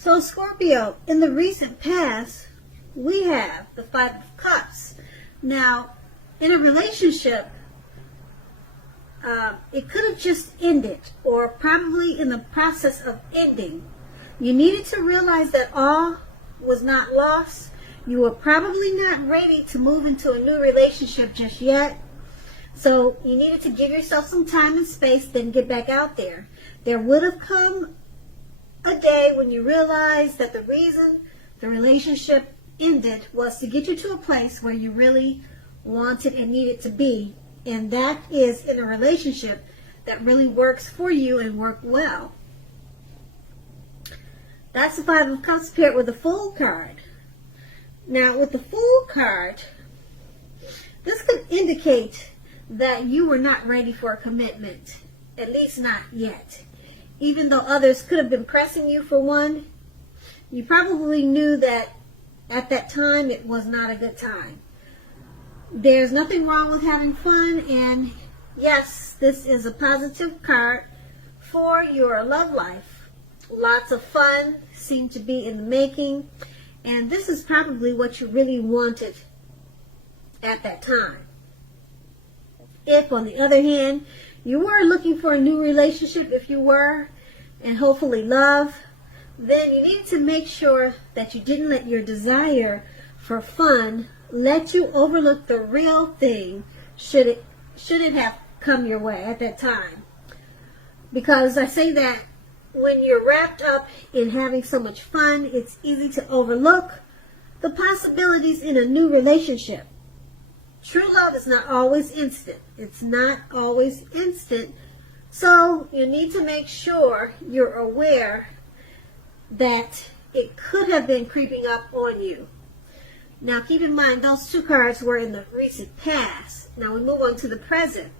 So Scorpio, in the recent past, we have the Five of Cups. Now, in a relationship, it could have just ended, or probably in the process of ending. You needed to realize that all was not lost. You were probably not ready to move into a new relationship just yet. So you needed to give yourself some time and space, then get back out there. There would have come a day when you realized that the reason the relationship ended was to get you to a place where you really wanted and needed to be. And that is in a relationship that really works for you and work well. That's the Five of Cups paired with the Fool card. Now, with the Fool card, this could indicate that you were not ready for a commitment, at least not yet. Even though others could have been pressing you for one, you probably knew that at that time it was not a good time. There's nothing wrong with having fun, and yes, this is a positive card for your love life. Lots of fun seem to be in the making, and this is probably what you really wanted at that time. If, on the other hand, you were looking for a new relationship, if you were, and hopefully love, then you need to make sure that you didn't let your desire for fun let you overlook the real thing should it have come your way at that time. Because I say that when you're wrapped up in having so much fun, it's easy to overlook the possibilities in a new relationship. True love is not always instant. It's not always instant. So you need to make sure you're aware that it could have been creeping up on you. Now keep in mind, those two cards were in the recent past. Now we move on to the present.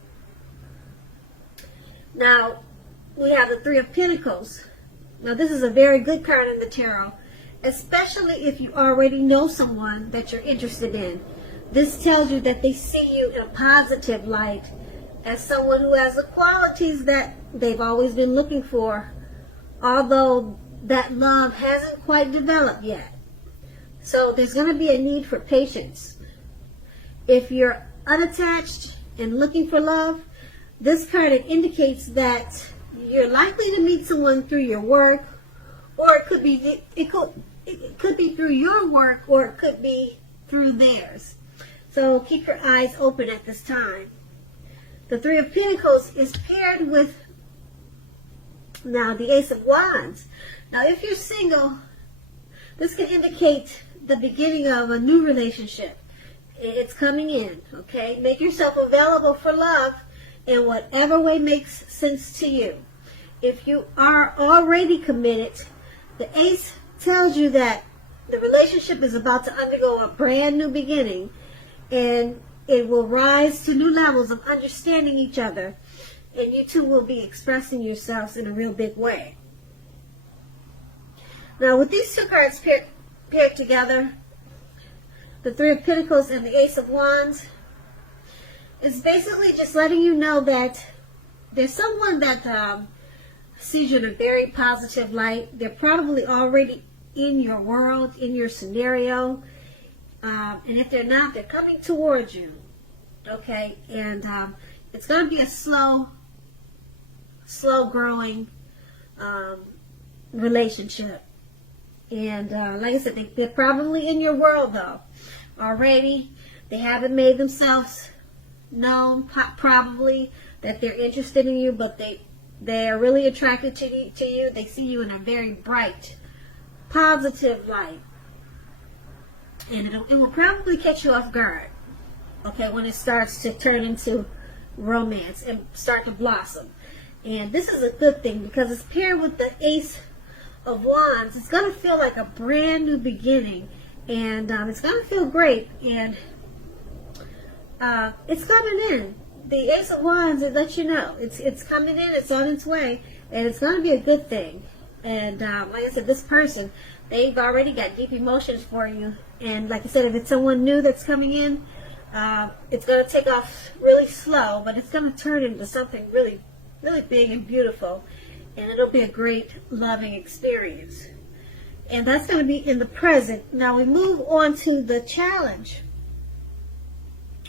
Now we have the Three of Pentacles. Now this is a very good card in the tarot, especially if you already know someone that you're interested in. This tells you that they see you in a positive light as someone who has the qualities that they've always been looking for, although that love hasn't quite developed yet. So there's going to be a need for patience. If you're unattached and looking for love, this card indicates that you're likely to meet someone through your work, or it could be through your work, or it could be through theirs. So keep your eyes open at this time. The Three of Pentacles is paired with now the Ace of Wands. Now if you're single, this can indicate the beginning of a new relationship. It's coming in, okay? Make yourself available for love in whatever way makes sense to you. If you are already committed, the Ace tells you that the relationship is about to undergo a brand new beginning, and it will rise to new levels of understanding each other, and you two will be expressing yourselves in a real big way. Now with these two cards paired together, the Three of Pentacles and the Ace of Wands, it's basically just letting you know that there's someone that sees you in a very positive light. They're probably already in your world, in your scenario. And if they're not, they're coming towards you. Okay? And it's going to be a slow growing relationship. And like I said, they're probably in your world though already. They haven't made themselves known probably that they're interested in you, but they are really attracted to you. They see you in a very bright, positive light. And it will probably catch you off guard, okay, when it starts to turn into romance and start to blossom. And this is a good thing because it's paired with the Ace of Wands. It's going to feel like a brand new beginning, and it's going to feel great. And it's coming in. The Ace of Wands, it lets you know it's coming in. It's on its way, and it's going to be a good thing. And like I said, this person, they've already got deep emotions for you. And like I said, if it's someone new that's coming in, it's going to take off really slow, but it's going to turn into something really, really big and beautiful. And it'll be a great, loving experience. And that's going to be in the present. Now we move on to the challenge.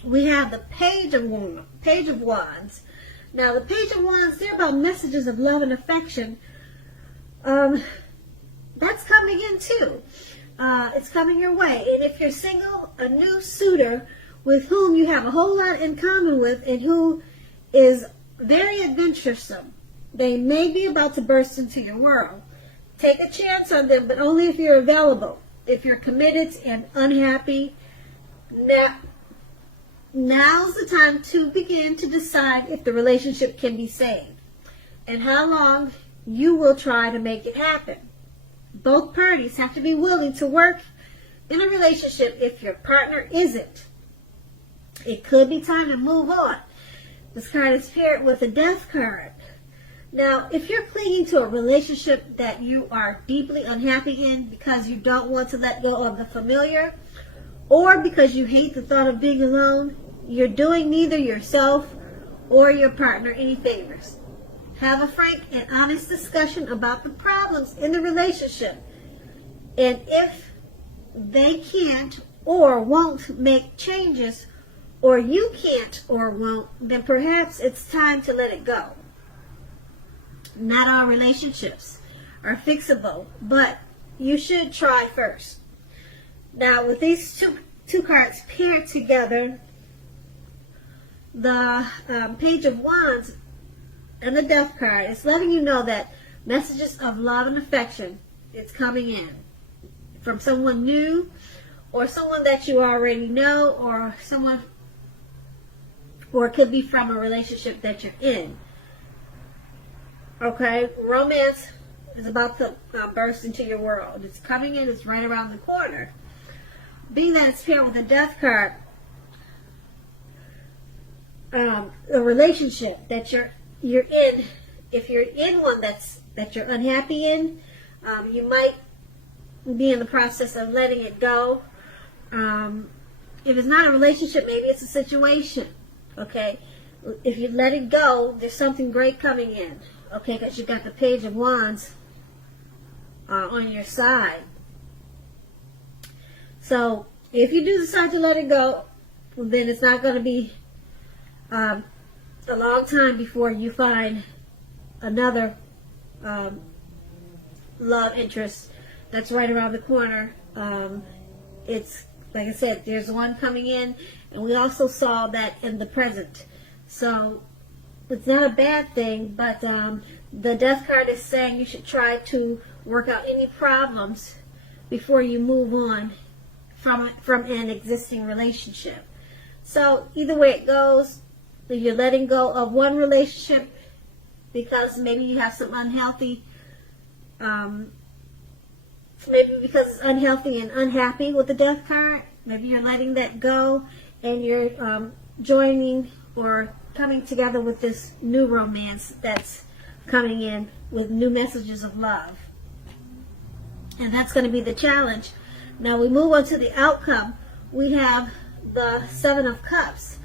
We have the Page of Wands. Now the Page of Wands, they're about messages of love and affection. That's coming in too. It's coming your way. And if you're single, a new suitor with whom you have a whole lot in common with and who is very adventuresome, they may be about to burst into your world. Take a chance on them, but only if you're available. If you're committed and unhappy, now's the time to begin to decide if the relationship can be saved and how long you will try to make it happen. Both parties have to be willing to work in a relationship if your partner isn't. It could be time to move on. This card is paired with the Death card. Now, if you're clinging to a relationship that you are deeply unhappy in because you don't want to let go of the familiar, or because you hate the thought of being alone, you're doing neither yourself or your partner any favors. Have a frank and honest discussion about the problems in the relationship. And if they can't or won't make changes, or you can't or won't, then perhaps it's time to let it go. Not all relationships are fixable, but you should try first. Now, with these two cards paired together, the Page of Wands and the Death card, it's letting you know that messages of love and affection, it's coming in from someone new or someone that you already know, or it could be from a relationship that you're in. Okay, romance is about to burst into your world. It's coming in, it's right around the corner. Being that it's paired with the Death card, a relationship that you're in, if you're in one that you're unhappy in, you might be in the process of letting it go. If it's not a relationship, maybe it's a situation. Okay, if you let it go, there's something great coming in. Okay, because you got the Page of Wands on your side. So if you do decide to let it go, then it's not going to be a long time before you find another love interest that's right around the corner. It's, like I said, there's one coming in, and we also saw that in the present. So it's not a bad thing, but the Death card is saying you should try to work out any problems before you move on from an existing relationship. So either way it goes, you're letting go of one relationship because maybe you have some unhealthy, maybe because it's unhealthy and unhappy with the Death card. Maybe you're letting that go and you're joining or coming together with this new romance that's coming in with new messages of love. And that's going to be the challenge. Now we move on to the outcome. We have the Seven of Cups.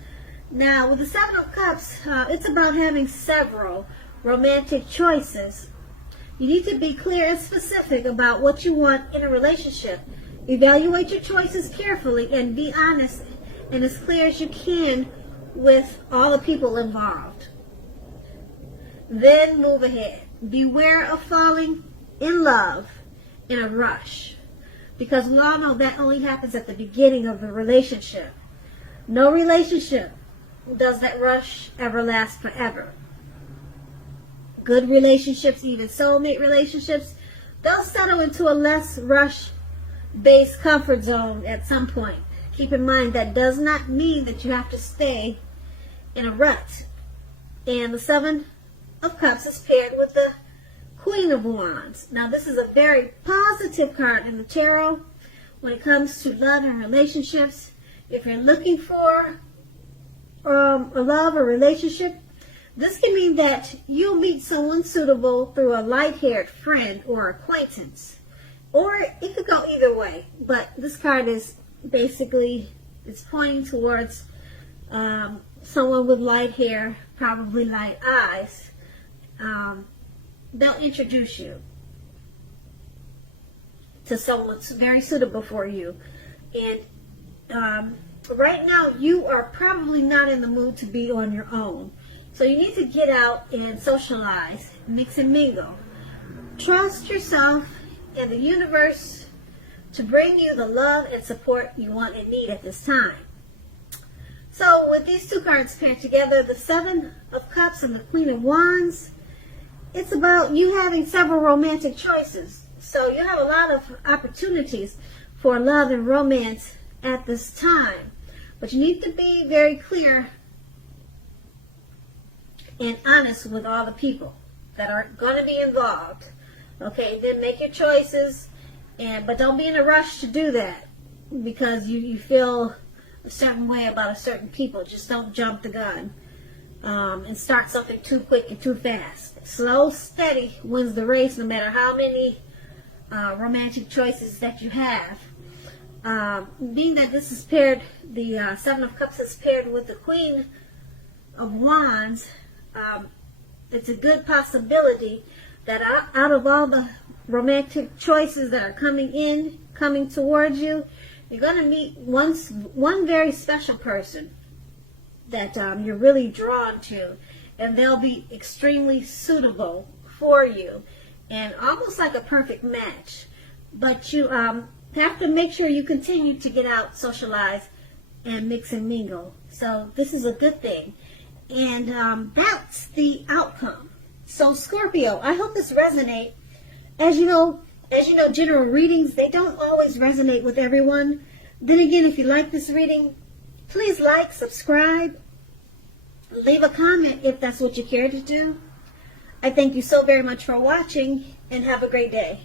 Now with the Seven of Cups, it's about having several romantic choices. You need to be clear and specific about what you want in a relationship. Evaluate your choices carefully and be honest and as clear as you can with all the people involved. Then move ahead. Beware of falling in love in a rush, because we all know that only happens at the beginning of the relationship. No relationship does that rush ever last forever. Good relationships, even soulmate relationships, they'll settle into a less rush-based comfort zone at some point. Keep in mind that does not mean that you have to stay in a rut. And the Seven of Cups is paired with the Queen of Wands. Now this is a very positive card in the tarot when it comes to love and relationships. If you're looking for a love or relationship, this can mean that you'll meet someone suitable through a light-haired friend or acquaintance. Or it could go either way. But this card is basically, it's pointing towards someone with light hair, probably light eyes. They'll introduce you. to someone very suitable for you. And right now, you are probably not in the mood to be on your own. So you need to get out and socialize, mix and mingle. Trust yourself and the universe to bring you the love and support you want and need at this time. So with these two cards paired together, the Seven of Cups and the Queen of Wands, it's about you having several romantic choices. So you have a lot of opportunities for love and romance at this time. But you need to be very clear and honest with all the people that are going to be involved. Okay, then make your choices, but don't be in a rush to do that because you feel a certain way about a certain people. Just don't jump the gun and start something too quick and too fast. Slow, steady wins the race, no matter how many romantic choices that you have. Being that this is paired, the Seven of Cups is paired with the Queen of Wands, it's a good possibility that out of all the romantic choices that are coming towards you, you're going to meet one very special person that you're really drawn to, and they'll be extremely suitable for you and almost like a perfect match. But you have to make sure you continue to get out, socialize, and mix and mingle. So this is a good thing. And that's the outcome. So Scorpio, I hope this resonates. As you know, general readings, they don't always resonate with everyone. Then again, if you like this reading, please like, subscribe, leave a comment if that's what you care to do. I thank you so very much for watching, and have a great day.